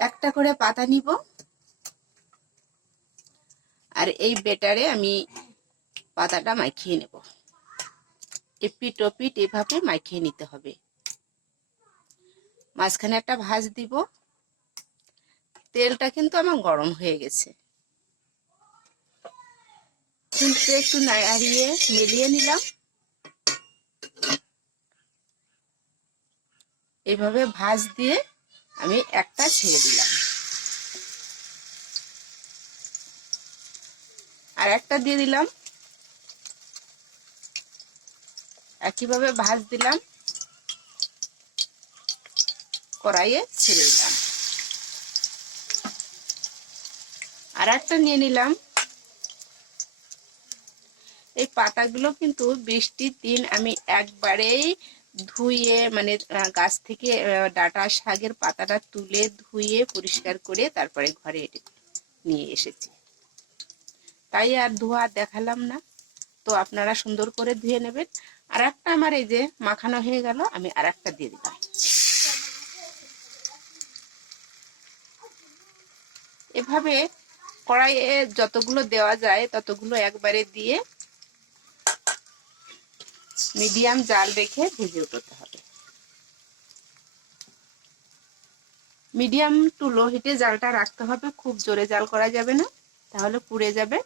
একটা করে পাতা নিব। আর এই বেটারে আমি পাতাটা মাখিয়ে নেব। এপিট ওপিট এভাবে মাখিয়ে নিতে হবে। মাঝখানে একটা ভাজ দিব। তেলটা কিন্তু আমার গরম হয়ে গেছে। কিন্তু একটু নাড়িয়ে মিলিয়ে নিলাম। এইভাবে ভাজ দিয়ে আমি একটা ছেড়ে দিলাম। আর একটা দিয়ে দিলাম। একইভাবে ভাজ দিলাম। কড়াইয়ে ছেড়ে দিলাম। আর একটা নিয়ে নিলাম। এই পাতাগুলো কিন্তু বৃষ্টির দিন আমি একবারেই ধুয়ে মানে গাছ থেকে ডাটা শাকের পাতাটা তুলে ধুয়ে পরিষ্কার করে তারপরে ঘরে নিয়ে এসেছি। তাই আর ধোয়া দেখালাম না। তো আপনারা সুন্দর করে ধুয়ে নেবেন। আর একটা আমার এই যে মাখানো হয়ে গেল, আমি আর একটা দিয়ে দিলাম। এভাবে কড়াইয়ে যতগুলো দেওয়া যায়, ততগুলো একবারে দিয়ে মিডিয়াম জাল রেখে ভেজে করতে হবে। মিডিয়াম টু লো হিটে জালটা রাখতে হবে, খুব জোরে জাল করা যাবে না, তাহলে পুড়ে যাবে।